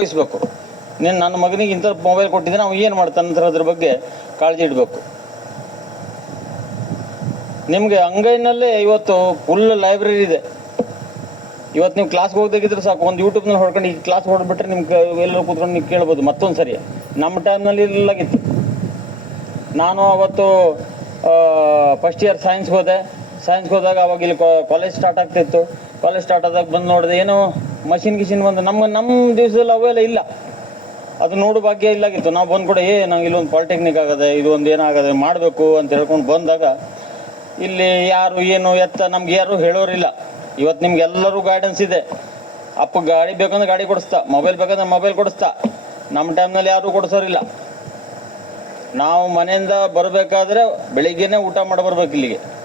ವಹಿಸ್ಬೇಕು ನೀನು ನನ್ನ ಮಗನಿಗೆ ಇಂಥ ಮೊಬೈಲ್ ಕೊಟ್ಟಿದ್ರೆ ನಾವು ಏನು ಮಾಡ್ತಾನೆ ಅಂತ ಅದ್ರ ಬಗ್ಗೆ ಕಾಳಜಿ ಇಡಬೇಕು. ನಿಮಗೆ ಅಂಗೈನಲ್ಲೇ ಇವತ್ತು ಫುಲ್ ಲೈಬ್ರರಿ ಇದೆ. ಇವತ್ತು ನೀವು ಕ್ಲಾಸ್ಗೆ ಹೋಗ್ದಾಗಿದ್ರೆ ಸಾಕು, ಒಂದು ಯೂಟ್ಯೂಬ್ನಲ್ಲಿ ಹೊಡ್ಕೊಂಡು ಈ ಕ್ಲಾಸ್ ಹೊಡ್ಬಿಟ್ರೆ ನಿಮ್ಗೆ ಎಲ್ಲರೂ ಕೂತ್ಕೊಂಡು ನೀವು ಕೇಳ್ಬೋದು ಮತ್ತೊಂದು ಸರಿ. ನಮ್ಮ ಟೈಮ್ನಲ್ಲಿ ಇರಲಾಗಿತ್ತು. ನಾನು ಅವತ್ತು ಫಸ್ಟ್ ಇಯರ್ ಸೈನ್ಸ್ಗೆ ಹೋದೆ. ಸೈನ್ಸ್ಗೆ ಹೋದಾಗ ಅವಾಗ ಇಲ್ಲಿ ಕಾಲೇಜ್ ಸ್ಟಾರ್ಟ್ ಆಗ್ತಿತ್ತು. ಕಾಲೇಜ್ ಸ್ಟಾರ್ಟ್ ಆದಾಗ ಬಂದು ನೋಡಿದೆ, ಏನೋ ಮಷಿನ್ ಗಿಷಿನ್ ಬಂದು ನಮ್ಮ ನಮ್ಮ ದಿವಸದಲ್ಲಿ ಅವೆಲ್ಲ ಇಲ್ಲ. ಅದು ನೋಡೋ ಭಾಗ್ಯ ಇಲ್ಲಾಗಿತ್ತು. ನಾವು ಬಂದು ಕೂಡ, ಏ, ನಂಗೆ ಇಲ್ಲೊಂದು ಪಾಲಿಟೆಕ್ನಿಕ್ ಆಗದೆ, ಇದು ಒಂದು ಏನಾಗದೆ ಮಾಡಬೇಕು ಅಂತ ಹೇಳ್ಕೊಂಡು ಬಂದಾಗ, ಇಲ್ಲಿ ಯಾರು ಏನು ಎತ್ತ ನಮ್ಗೆ ಯಾರು ಹೇಳೋರಿಲ್ಲ. ಇವತ್ತು ನಿಮ್ಗೆ ಎಲ್ಲರೂ ಗೈಡೆನ್ಸ್ ಇದೆ. ಅಪ್ಪ ಗಾಡಿ ಬೇಕಂದ್ರೆ ಗಾಡಿ ಕೊಡಿಸ್ತಾ ಮೊಬೈಲ್ ಬೇಕಂದ್ರೆ ಮೊಬೈಲ್ ಕೊಡಿಸ್ತಾ. ನಮ್ಮ ಟೈಮ್ನಲ್ಲಿ ಯಾರೂ ಕೊಡಿಸೋರಿಲ್ಲ. ನಾವು ಮನೆಯಿಂದ ಬರಬೇಕಾದ್ರೆ ಬೆಳಿಗ್ಗೆನೆ ಊಟ ಮಾಡಿ ಬರ್ಬೇಕು ಇಲ್ಲಿಗೆ.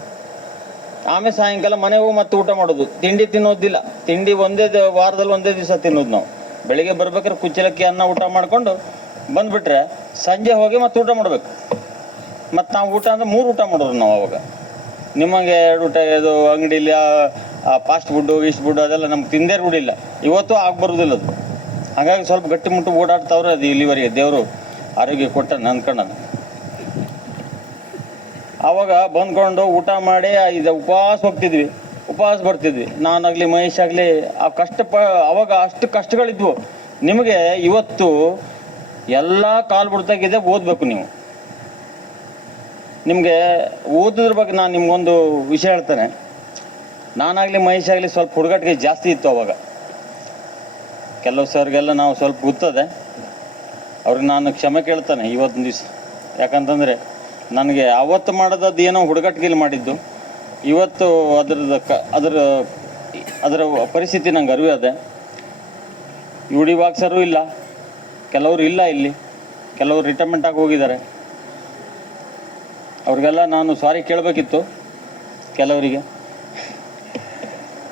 ಆಮೇಲೆ ಸಾಯಂಕಾಲ ಮನೆಗೆ ಹೋಗಿ ಮತ್ತೆ ಊಟ ಮಾಡೋದು. ತಿಂಡಿ ತಿನ್ನೋದಿಲ್ಲ. ತಿಂಡಿ ಒಂದೇ ವಾರದಲ್ಲಿ ಒಂದೇ ದಿವಸ ತಿನ್ನೋದು ನಾವು. ಬೆಳಿಗ್ಗೆ ಬರ್ಬೇಕಾದ್ರೆ ಕುಚ್ಚಲಕ್ಕಿ, ಅನ್ನ ಊಟ ಮಾಡ್ಕೊಂಡು ಬಂದ್ಬಿಟ್ರೆ ಸಂಜೆ ಹೋಗಿ ಮತ್ತೆ ಊಟ ಮಾಡ್ಬೇಕು. ಮತ್ತು ನಾವು ಊಟ ಅಂದ್ರೆ ಮೂರು ಊಟ ಮಾಡೋರು ನಾವು ಅವಾಗ. ನಿಮಗೆ ಎರಡು ಊಟ, ಇದು ಅಂಗಡಿಲಿ ಫಾಸ್ಟ್ ಫುಡ್ಡು ಈಸ್ಟ್ ಫುಡ್ಡು ಅದೆಲ್ಲ ನಮ್ಗೆ ತಿಂದೇ ರೂಢಿಲ್ಲ ಇವತ್ತು ಆಗ್ಬರೋದಿಲ್ಲ ಅದು. ಹಾಗಾಗಿ ಸ್ವಲ್ಪ ಗಟ್ಟಿ ಮುಟ್ಟು ಓಡಾಡ್ತಾವ್ರೆ ಅದು ಇಲ್ಲಿವರೆಗೆ ದೇವರು. ಆರೋಗ್ಯ ಕೊಟ್ಟ ಅಂದ್ಕೊಂಡ ಆವಾಗ ಬಂದ್ಕೊಂಡು ಊಟ ಮಾಡಿ ಇದು ಉಪವಾಸ ಹೋಗ್ತಿದ್ವಿ. ಉಪವಾಸ ಬರ್ತಿದ್ವಿ. ನಾನಾಗಲಿ ಮಹೇಶ್ ಆಗಲಿ, ಆ ಕಷ್ಟ ಪ, ಅವಾಗ ಅಷ್ಟು ಕಷ್ಟಗಳಿದ್ವು. ನಿಮಗೆ ಇವತ್ತು ಎಲ್ಲ ಕಾಲು ಬಿಡ್ತಾಗಿದೆ ಓದಬೇಕು ನೀವು. ನಿಮಗೆ ಓದೋದ್ರ ಬಗ್ಗೆ ನಾನು ನಿಮ್ಗೊಂದು ವಿಷಯ ಹೇಳ್ತೇನೆ. ನಾನಾಗಲಿ ಮಹೇಶ್ ಆಗಲಿ ಸ್ವಲ್ಪ ಹುಡುಗಾಟಿಗೆ ಜಾಸ್ತಿ ಇತ್ತು ಅವಾಗ. ಕೆಲವು ಸರ್ಗೆಲ್ಲ ನಾವು ಸ್ವಲ್ಪ ಗೊತ್ತದೆ. ಅವ್ರಿಗೆ ನಾನು ಕ್ಷಮೆ ಕೇಳ್ತಾನೆ ಇವತ್ತಿನ ದಿವಸ. ಯಾಕಂತಂದರೆ ನನಗೆ ಅವತ್ತು ಮಾಡೋದದ್ದು ಏನೋ ಹುಡುಗಟ್ಗಿಲ್ ಮಾಡಿದ್ದು. ಇವತ್ತು ಅದ್ರದ್ದು ಕ, ಅದರ ಅದರ ಪರಿಸ್ಥಿತಿ ನಂಗೆ ಅರಿವು ಅದೆ. ಯು ಬಾಕ್ಸರು ಇಲ್ಲ. ಕೆಲವರು ಇಲ್ಲ ಇಲ್ಲಿ. ಕೆಲವರು ರಿಟೈರ್ಮೆಂಟ್ ಆಗಿ ಹೋಗಿದ್ದಾರೆ. ಅವ್ರಿಗೆಲ್ಲ ನಾನು ಸಾರಿ ಕೇಳಬೇಕಿತ್ತು ಕೆಲವರಿಗೆ.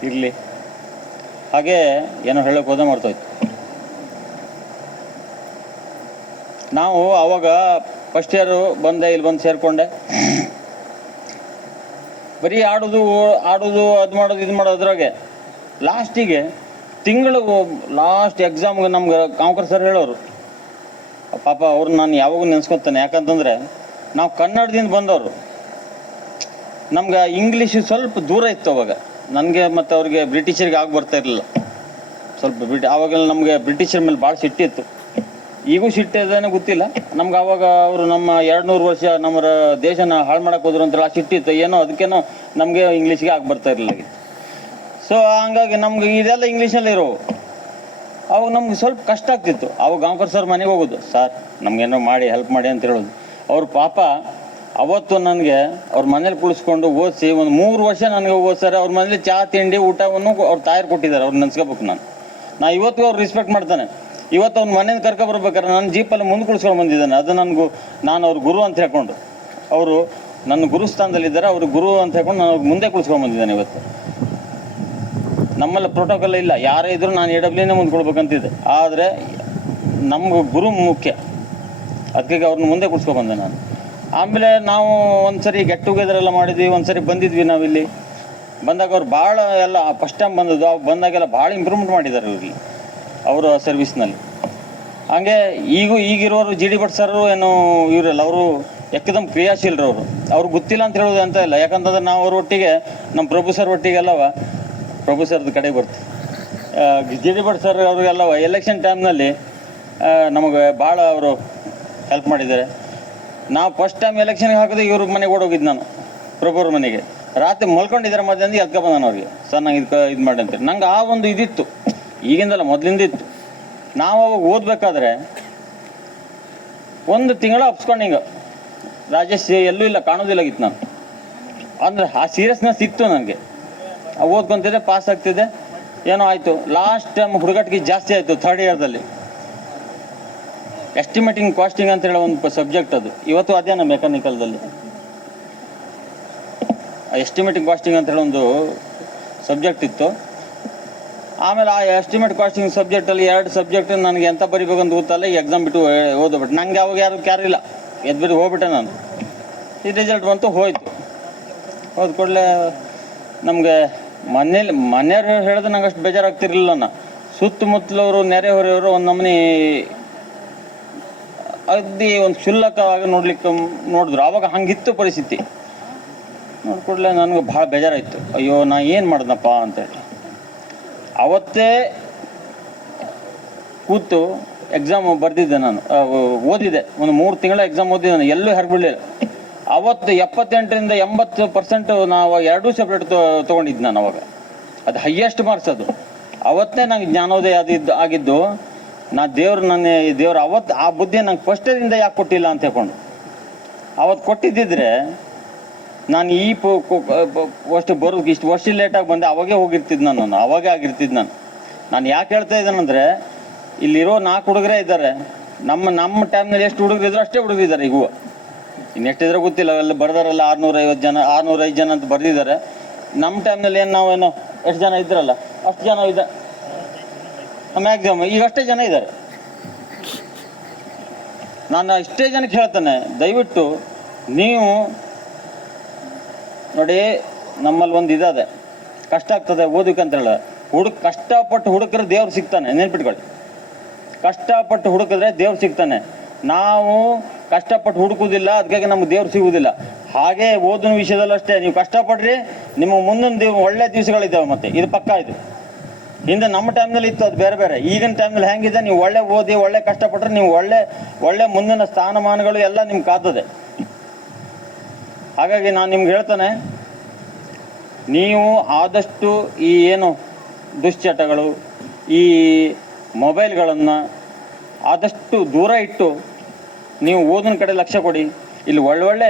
ಇರಲಿ. ಹಾಗೆ ಏನೋ ಹೇಳೋಕೆ ಹೋದ ಮಾಡ್ತಾಯಿತ್ತು ನಾವು ಅವಾಗ ಫಸ್ಟ್ ಇಯರು ಬಂದೆ, ಇಲ್ಲಿ ಬಂದು ಸೇರಿಕೊಂಡೆ. ಬರೀ ಆಡೋದು ಆಡೋದು, ಅದು ಮಾಡೋದು, ಇದು ಮಾಡೋದು ಮಾಡೋದ್ರಾಗೆ ಲಾಸ್ಟಿಗೆ ತಿಂಗಳು ಲಾಸ್ಟ್ ಎಕ್ಸಾಮ್ಗೆ ನಮ್ಗೆ ಕಾಂಕರ್ ಸರ್ ಹೇಳೋರು. ಪಾಪ ಅವ್ರು ನಾನು ಯಾವಾಗೂ ನೆನೆಸ್ಕೊತಾನೆ. ಯಾಕಂತಂದರೆ ನಾವು ಕನ್ನಡದಿಂದ ಬಂದವರು. ನಮ್ಗೆ ಇಂಗ್ಲೀಷ್ ಸ್ವಲ್ಪ ದೂರ ಇತ್ತು ಅವಾಗ. ನನಗೆ ಮತ್ತು ಅವ್ರಿಗೆ ಬ್ರಿಟಿಷರಿಗೆ ಆಗಿ ಬರ್ತಾ ಇರಲಿಲ್ಲ. ಸ್ವಲ್ಪ ಬ್ರಿಟಿ ಆವಾಗೆಲ್ಲ ನಮಗೆ ಬ್ರಿಟಿಷರ ಮೇಲೆ ಭಾಳ ಸಿಟ್ಟಿತ್ತು ಈಗೂ ಸಿಟ್ಟಿದೇನೋ ಗೊತ್ತಿಲ್ಲ. ನಮ್ಗೆ ಅವಾಗ ಅವರು ನಮ್ಮ ಎರಡು ನೂರು ವರ್ಷ ನಮ್ಮ ದೇಶನ ಹಾಳು ಮಾಡಕ್ಕೆ ಹೋದ್ರು ಅಂತ ಆ ಸಿಟ್ಟಿತ್ತು ಏನೋ ಅದಕ್ಕೇನೋ ನಮಗೆ ಇಂಗ್ಲೀಷ್ಗೆ ಆಗಿ ಬರ್ತಾ ಇರಲಿಲ್ಲ ಸೊ ಹಂಗಾಗಿ ನಮ್ಗೆ ಇದೆಲ್ಲ ಇಂಗ್ಲೀಷಲ್ಲಿ ಇರೋ ಅವಾಗ ನಮ್ಗೆ ಸ್ವಲ್ಪ ಕಷ್ಟ ಆಗ್ತಿತ್ತು. ಅವಾಗ ಗಾಂಕರ್ ಸರ್ ಮನೆಗೆ ಹೋಗೋದು. ಸರ್ ನಮಗೇನೋ ಮಾಡಿ ಹೆಲ್ಪ್ ಮಾಡಿ ಅಂತ ಹೇಳೋದು. ಅವ್ರ ಪಾಪ ಅವತ್ತು ನನಗೆ ಅವ್ರ ಮನೇಲಿ ಕುಳಿಸ್ಕೊಂಡು ಓದಿಸಿ ಒಂದು ಮೂರು ವರ್ಷ ನನಗೆ ಓದಿಸ್ತಾರೆ ಅವ್ರ ಮನೇಲಿ ಚಹಾ ತಿಂಡಿ, ಊಟವನ್ನು ಅವ್ರು ತಾಯರು ಕೊಟ್ಟಿದ್ದಾರೆ. ಅವ್ರು ನೆನ್ಸ್ಕೋಬೇಕು ನಾನು. ನಾ ಇವತ್ತಿಗೂ ಅವ್ರು ರೆಸ್ಪೆಕ್ಟ್ ಮಾಡ್ತಾನೆ. ಇವತ್ತು ಅವ್ನು ಮನೆಯಿಂದ ಕರ್ಕೊ ಬರ್ಬೇಕಾದ್ರೆ ನನ್ನ ಜೀಪಲ್ಲಿ ಮುಂದೆ ಕುಳಿಸ್ಕೊಂಡು ಬಂದಿದ್ದಾನೆ. ಅದು ನನಗೂ ನಾನು ಅವ್ರ ಗುರು ಅಂತ ಹೇಳ್ಕೊಂಡು. ಅವರು ನನ್ನ ಗುರು ಸ್ಥಾನದಲ್ಲಿದ್ದಾರೆ ಅವ್ರ ಗುರು ಅಂತ ಹೇಳ್ಕೊಂಡು ನಾನು ಅವ್ರಿಗೆ ಮುಂದೆ ಕುಳಿಸ್ಕೊಂಡು ಬಂದಿದ್ದಾನೆ ಇವತ್ತು. ನಮ್ಮಲ್ಲಿ ಪ್ರೋಟೋಕಾಲ್ ಇಲ್ಲ. ಯಾರೇ ಇದ್ರೂ ನಾನು ಎ ಮುಂದೆ ಕೊಡ್ಬೇಕಂತಿದ್ದೆ ಆದರೆ ನಮ್ಗೆ ಗುರು ಮುಖ್ಯ. ಅದಕ್ಕೆ ಅವ್ರನ್ನ ಮುಂದೆ ಕುಡ್ಸ್ಕೊ ಬಂದೆ ನಾನು. ಆಮೇಲೆ ನಾವು ಒಂದ್ಸರಿ ಗೆಟ್ ಟುಗೆದರ್ ಎಲ್ಲ ಮಾಡಿದ್ವಿ, ಒಂದ್ಸರಿ ಬಂದಿದ್ವಿ ನಾವಿಲ್ಲಿ. ಬಂದಾಗ ಅವ್ರು ಭಾಳ ಎಲ್ಲ ಫಸ್ಟ್ ಟೈಮ್ ಬಂದದ್ದು. ಅವ್ರು ಬಂದಾಗೆಲ್ಲ ಭಾಳ ಇಂಪ್ರೂವ್ಮೆಂಟ್ ಮಾಡಿದ್ದಾರೆ ಇವ್ರಿಗೆ ಅವರ ಸರ್ವಿಸ್ನಲ್ಲಿ ಹಾಗೆ ಈಗ ಈಗಿರೋರು ಜಿ ಡಿ ಭಟ್ ಸರ್ ಏನು ಇವರಲ್ಲ, ಅವರು ಎಕ್ಕದಮ್ ಕ್ರಿಯಾಶೀಲರು ಅವರು. ಅವ್ರಿಗೆ ಗೊತ್ತಿಲ್ಲ ಅಂತ ಹೇಳೋದು ಅಂತ ಇಲ್ಲ. ಯಾಕಂತಂದ್ರೆ ನಾವು ಅವ್ರ ಒಟ್ಟಿಗೆ, ನಮ್ಮ ಪ್ರಭು ಸರ್ ಒಟ್ಟಿಗೆಲ್ಲವ ಪ್ರಭು ಸರ್ದ ಕಡೆ ಬರ್ತೀವಿ. ಜಿ ಡಿ ಭಟ್ ಸರ್ ಅವ್ರಿಗೆಲ್ಲವ ಎಲೆಕ್ಷನ್ ಟೈಮ್ನಲ್ಲಿ ನಮಗೆ ಭಾಳ ಅವರು ಹೆಲ್ಪ್ ಮಾಡಿದ್ದಾರೆ. ನಾವು ಫಸ್ಟ್ ಟೈಮ್ ಎಲೆಕ್ಷನ್ಗೆ ಹಾಕಿದ್ರೆ ಇವ್ರ ಮನೆಗೆ ಓಡೋಗಿದ್ದು ನಾನು ಪ್ರಭುವ್ರ ಮನೆಗೆ. ರಾತ್ರಿ ಮಲ್ಕೊಂಡಿದ್ದಾರೆ ಮಧ್ಯಾಹ್ನ ಎದ್ಕ ಬಂದಾನ ಅವ್ರಿಗೆ. ಸರ್, ನಂಗೆ ಇದು ಇದು ಮಾಡಿ ಅಂತೇಳಿ ನಂಗೆ ಆ ಒಂದು ಇದಿತ್ತು. ಈಗಿಂದಲ್ಲ ಮೊದಲಿಂದ ಇತ್ತು ನಾವು ಅವಾಗ ಓದಬೇಕಾದ್ರೆ ಒಂದು ತಿಂಗಳ ಅಪ್ಸ್ಕೊಂಡು ಹಿಂಗೆ. ರಾಜೇಶ್ ಎಲ್ಲೂ ಇಲ್ಲ ಕಾಣೋದಿಲ್ಲಾಗಿತ್ತು ನಾನು. ಅಂದ್ರೆ ಆ ಸೀರಿಯಸ್ನೆಸ್ ಇತ್ತು ನನಗೆ. ಓದ್ಕೊಂತಿದ್ದೆ ಪಾಸ್ ಆಗ್ತಿದ್ದೆ. ಏನೋ ಆಯಿತು. ಲಾಸ್ಟ್ ಟೈಮ್ ಹುಡುಗಾಟಿಗೆ ಜಾಸ್ತಿ ಆಯಿತು ಥರ್ಡ್ ಇಯರ್ದಲ್ಲಿ ಎಸ್ಟಿಮೇಟಿಂಗ್ ಕಾಸ್ಟಿಂಗ್ ಅಂತ ಹೇಳೋ ಒಂದು ಸಬ್ಜೆಕ್ಟ್ ಅದು. ಇವತ್ತು ಅದೇ ನಮ್ಮ ಮೆಕ್ಯಾನಿಕಲ್ದಲ್ಲಿ ಎಸ್ಟಿಮೇಟಿಂಗ್ ಕಾಸ್ಟಿಂಗ್ ಅಂತ ಹೇಳೋ ಒಂದು ಸಬ್ಜೆಕ್ಟ್ ಇತ್ತು. ಆಮೇಲೆ ಆ ಎಸ್ಟಿಮೇಟ್ ಕಾಸ್ಟಿಂಗ್ ಸಬ್ಜೆಕ್ಟಲ್ಲಿ ಎರಡು ಸಬ್ಜೆಕ್ಟ್ ನನಗೆ ಎಂತ ಬರಿಬೇಕಂತ ಗೊತ್ತಲ್ಲ ಎಕ್ಸಾಮ್ ಬಿಟ್ಟು ಓದ್ಬಿಟ್ಟು ನಂಗೆ ಅವಾಗ ಯಾರು ಕ್ಯಾರ್ ಇಲ್ಲ. ಎದ್ಬಿಟ್ಟು ಹೋಗ್ಬಿಟ್ಟೆ ನಾನು. ಈ ರಿಸಲ್ಟ್ ಬಂತು, ಹೋಯ್ತು. ಹೋದ ಕೂಡಲೇ ನಮಗೆ ಮನೇಲಿ, ಮನೆಯವ್ರು ಹೇಳಿದ್ರೆ ನಂಗೆ ಅಷ್ಟು ಬೇಜಾರಾಗ್ತಿರ್ಲಿಲ್ಲ ನಾ ಸುತ್ತಮುತ್ತಲವರು ನೆರೆಹೊರೆಯವರು ಒಂದು ನಮ್ಮನೆ ಅಗ್ದಿ ಒಂದು ಕ್ಷುಲ್ಲಕವಾಗಿ ನೋಡ್ಲಿಕ್ಕೆ ನೋಡಿದ್ರು. ಆವಾಗ ಹಂಗಿತ್ತು ಪರಿಸ್ಥಿತಿ. ನೋಡ್ಕೊಡ್ಲೆ ನನಗೆ ಭಾಳ ಬೇಜಾರಾಯಿತು. ಅಯ್ಯೋ, ನಾ ಏನು ಮಾಡ್ದಪ್ಪ ಅಂತೇಳಿ ಅವತ್ತೇ ಕೂತು ಎಕ್ಸಾಮ್ ಬರೆದಿದ್ದೆ ನಾನು. ಓದಿದೆ. ಒಂದು ಮೂರು ತಿಂಗಳ ಎಕ್ಸಾಮ್ ಓದಿದ್ದೆ ನಾನು. ಎಲ್ಲೂ ಹೊರಬಿಡಲಿಲ್ಲ. ಅವತ್ತು ಎಪ್ಪತ್ತೆಂಟರಿಂದ ಎಂಬತ್ತು ಪರ್ಸೆಂಟ್ ನಾವು ಎರಡೂ ಸಪ್ರೇಟ್ ತೊಗೊಂಡಿದ್ದು ನಾನು ಅವಾಗ. ಅದು ಹೈಯೆಸ್ಟ್ ಮಾರ್ಕ್ಸ್ ಅದು. ಅವತ್ತೇ ನಂಗೆ ಜ್ಞಾನೋದಯ ಆದಿದ್ದು ಆಗಿದ್ದು, ನಾ ದೇವ್ರು ನನ್ನ, ದೇವ್ರು ಅವತ್ತು ಆ ಬುದ್ಧಿ ನಂಗೆ ಫಸ್ಟರಿಂದ ಯಾಕೆ ಕೊಟ್ಟಿಲ್ಲ ಅಂತ ಹೇಳ್ಕೊಂಡು. ಅವತ್ತು ಕೊಟ್ಟಿದ್ದಿದ್ರೆ ನಾನು ಈ ಅಷ್ಟು ಬರೋದಕ್ಕೆ ಇಷ್ಟು ವರ್ಷ ಲೇಟಾಗಿ ಬಂದೆ, ಅವಾಗೇ ಹೋಗಿರ್ತಿದ್ದು ನಾನು ನಾನು, ಅವಾಗೇ ಆಗಿರ್ತಿದ್ದು ನಾನು. ನಾನು ಯಾಕೆ ಹೇಳ್ತಾ ಇದ್ದೇನೆಂದರೆ ಇಲ್ಲಿರೋ ನಾಲ್ಕು ಹುಡುಗರೇ ಇದ್ದಾರೆ. ನಮ್ಮ ನಮ್ಮ ಟೈಮ್ನಲ್ಲಿ ಎಷ್ಟು ಹುಡುಗರು ಇದ್ರು ಅಷ್ಟೇ ಹುಡುಗರು ಇದ್ದಾರೆ ಈಗ. ಇನ್ನು ಎಷ್ಟಿದ್ರೆ ಗೊತ್ತಿಲ್ಲ ಅವೆಲ್ಲ ಬರ್ದಾರಲ್ಲ ಆರ್ನೂರೈವತ್ತು ಜನ, ಆರ್ನೂರೈದು ಜನ ಅಂತ ಬರೆದಿದ್ದಾರೆ. ನಮ್ಮ ಟೈಮ್ನಲ್ಲಿ ಏನು ನಾವೇನೋ, ಎಷ್ಟು ಜನ ಇದ್ರಲ್ಲ, ಅಷ್ಟು ಜನ ಇದ್ದ ಮ್ಯಾಕ್ಸಿಮಮ್ ಈಗ ಅಷ್ಟೇ ಜನ ಇದ್ದಾರೆ. ನಾನು ಇಷ್ಟೇ ಜನಕ್ಕೆ ಹೇಳ್ತೇನೆ, ದಯವಿಟ್ಟು ನೀವು ನೋಡಿ, ನಮ್ಮಲ್ಲಿ ಒಂದು ಇದಾದೆ. ಕಷ್ಟ ಆಗ್ತದೆ ಓದಕ್ಕೆ ಅಂತ ಹುಡುಕ್, ಕಷ್ಟಪಟ್ಟು ಹುಡುಕ್ರೆ ದೇವ್ರು ಸಿಗ್ತಾನೆ, ನೆನ್ಪಿಟ್ಕೊಳ್ಳಿ. ಕಷ್ಟಪಟ್ಟು ಹುಡುಕಿದ್ರೆ ದೇವ್ರು ಸಿಗ್ತಾನೆ. ನಾವು ಕಷ್ಟಪಟ್ಟು ಹುಡುಕುವುದಿಲ್ಲ ಅದಕ್ಕಾಗಿ ನಮ್ಗೆ ದೇವ್ರು ಸಿಗುವುದಿಲ್ಲ. ಹಾಗೆ ಓದಿನ ವಿಷಯದಲ್ಲೂ ಅಷ್ಟೇ, ನೀವು ಕಷ್ಟಪಡ್ರಿ ನಿಮಗೆ ಮುಂದಿನ ದಿವ, ಒಳ್ಳೆ ದಿವಸಗಳಿದ್ದಾವೆ ಮತ್ತೆ. ಇದು ಪಕ್ಕ ಇದು. ಹಿಂದೆ ನಮ್ಮ ಟೈಮ್ನಲ್ಲಿ ಇತ್ತು ಅದು ಬೇರೆ ಬೇರೆ. ಈಗಿನ ಟೈಮ್ನಲ್ಲಿ ಹೆಂಗಿದೆ ನೀವು ಒಳ್ಳೆ ಓದಿ, ಒಳ್ಳೆ ಕಷ್ಟಪಟ್ರೆ ನೀವು ಒಳ್ಳೆ ಒಳ್ಳೆ ಮುಂದಿನ ಸ್ಥಾನಮಾನಗಳು ಎಲ್ಲ ನಿಮ್ಗೆ ಕಾತದೆ ಹಾಗಾಗಿ ನಾನು ನಿಮ್ಗೆ ಹೇಳ್ತಾನೆ, ನೀವು ಆದಷ್ಟು ಈ ಏನು ದುಶ್ಚಟಗಳು, ಈ ಮೊಬೈಲ್ಗಳನ್ನು ಆದಷ್ಟು ದೂರ ಇಟ್ಟು ನೀವು ಓದಿನ ಕಡೆ ಲಕ್ಷ್ಯ ಕೊಡಿ. ಇಲ್ಲಿ ಒಳ್ಳೊಳ್ಳೆ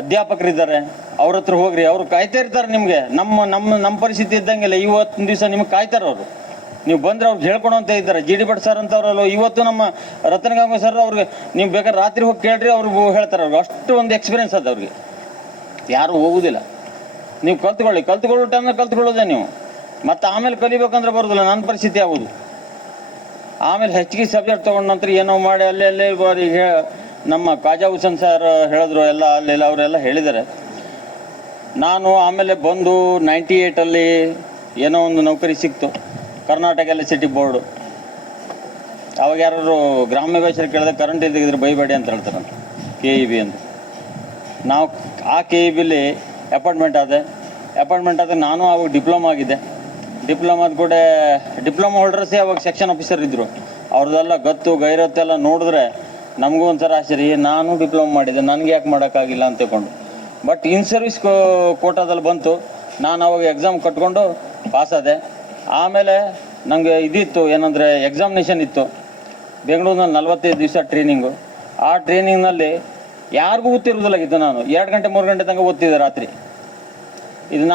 ಅಧ್ಯಾಪಕರಿದ್ದಾರೆ, ಅವ್ರ ಹತ್ರ ಹೋಗ್ರಿ, ಅವರು ಕಾಯ್ತಾ ಇರ್ತಾರೆ ನಿಮಗೆ. ನಮ್ಮ ನಮ್ಮ ನಮ್ಮ ಪರಿಸ್ಥಿತಿ ಇದ್ದಂಗೆಲ್ಲ ಇವತ್ತಿನ ದಿವಸ ನಿಮ್ಗೆ ಕಾಯ್ತಾರೆ ಅವರು. ನೀವು ಬಂದ್ರೆ ಅವ್ರು ಹೇಳ್ಕೊಡೋ ಅಂತ ಇದ್ದಾರೆ. ಜಿ ಡಿ ಭಟ್ ಸರ್ ಅಂತವ್ರಲ್ಲ, ಇವತ್ತು ನಮ್ಮ ರತನಗಾಮ ಸರ್ ಅವ್ರಿಗೆ, ನೀವು ಬೇಕಾದ್ರೆ ರಾತ್ರಿ ಹೋಗಿ ಕೇಳ್ರಿ ಅವ್ರಿಗೆ ಹೇಳ್ತಾರೆ ಅವ್ರಿಗೆ. ಅಷ್ಟು ಒಂದು ಎಕ್ಸ್ಪೀರಿಯನ್ಸ್ ಅದ ಅವ್ರಿಗೆ. ಯಾರು ಹೋಗುವುದಿಲ್ಲ ನೀವು ಕಲ್ತ್ಕೊಳ್ಳಿ, ಕಲ್ತ್ಕೊಳ್ಳೋ ಟೈಮ್ನಲ್ಲಿ ಕಲ್ತ್ಕೊಳ್ಳೋದೆ ನೀವು. ಮತ್ತೆ ಆಮೇಲೆ ಕಲಿಬೇಕಂದ್ರೆ ಬರೋದಿಲ್ಲ ನನ್ನ ಪರಿಸ್ಥಿತಿ ಆಗೋದು ಆಮೇಲೆ ಹೆಚ್ಚಿಗೆ ಸಬ್ಜೆಕ್ಟ್ ತೊಗೊಂಡ ನಂತರ ಏನೋ ಮಾಡಿ, ಅಲ್ಲೇ ಅಲ್ಲೇ ಹೇ- ನಮ್ಮ ಕಾಜಾ ಹುಸನ್ ಸರ್ ಹೇಳಿದ್ರು, ಎಲ್ಲ, ಅಲ್ಲೆಲ್ಲ ಅವರೆಲ್ಲ ಹೇಳಿದ್ದಾರೆ ನಾನು ಆಮೇಲೆ ಬಂದು ನೈಂಟಿ ಏಯ್ಟಲ್ಲಿ ಏನೋ ಒಂದು ನೌಕರಿ ಸಿಕ್ತು, ಕರ್ನಾಟಕ ಎಲೆಕ್ಟ್ರಿಸಿಟಿ ಬೋರ್ಡು ಅವಾಗ ಯಾರು ಗ್ರಾಮ್ಯ ಭಾಷೆ ಕೇಳಿದ್ರೆ ಕರೆಂಟ್ ಇದ್ದಿದ್ರೆ ಬೈಬೇಡಿ ಅಂತ ಹೇಳ್ತಾರೆ ಕೆ ಇ ಬಿ ಅಂತ. ನಾವು ಆ ಕೆ ಇ ಬಿಲಿ ಅಪಾಯಿಂಟ್ಮೆಂಟ್ ಆದೆ. ಅಪಾಯಿಂಟ್ಮೆಂಟ್ ಆದರೆ ನಾನು ಅವಾಗ ಡಿಪ್ಲೊಮಾ ಆಗಿದ್ದೆ. ಡಿಪ್ಲೊಮಾದ ಕೂಡ ಡಿಪ್ಲೊಮಾ ಹೋಲ್ಡರ್ಸೇ ಅವಾಗ ಸೆಕ್ಷನ್ ಆಫೀಸರ್ ಇದ್ದರು ಅವ್ರದ್ದೆಲ್ಲ ಗತ್ತು, ಗೈರತ್ತೆಲ್ಲ ನೋಡಿದ್ರೆ ನಮಗೂ ಒಂಥರ ಆಶ್ಚರ್ಯ ನಾನು ಡಿಪ್ಲೊಮಾ ಮಾಡಿದ್ದೆ, ನನಗೆ ಯಾಕೆ ಮಾಡೋಕ್ಕಾಗಿಲ್ಲ ಅಂತ ತಿಳ್ಕೊಂಡು. ಬಟ್ ಇನ್ ಸರ್ವಿಸ್ ಕೋಟಾದಲ್ಲಿ ಬಂತು. ನಾನು ಅವಾಗ ಎಕ್ಸಾಮ್ ಕಟ್ಕೊಂಡು ಪಾಸ್ ಆದೆ. ಆಮೇಲೆ ನನಗೆ ಇದಿತ್ತು, ಏನಂದರೆ ಎಕ್ಸಾಮಿನೇಷನ್ ಇತ್ತು. ಬೆಂಗಳೂರಿನಲ್ಲಿ ನಲ್ವತ್ತೈದು ದಿವಸ ಟ್ರೈನಿಂಗು ಆ ಟ್ರೈನಿಂಗ್ನಲ್ಲಿ ಯಾರಿಗೂ ಇದು ನಾನು. ಎರಡು ಗಂಟೆ ಮೂರು ಗಂಟೆ ತನಕ ಓದ್ತಿದ್ದೆ ರಾತ್ರಿ. ಇದು ನನ್ನ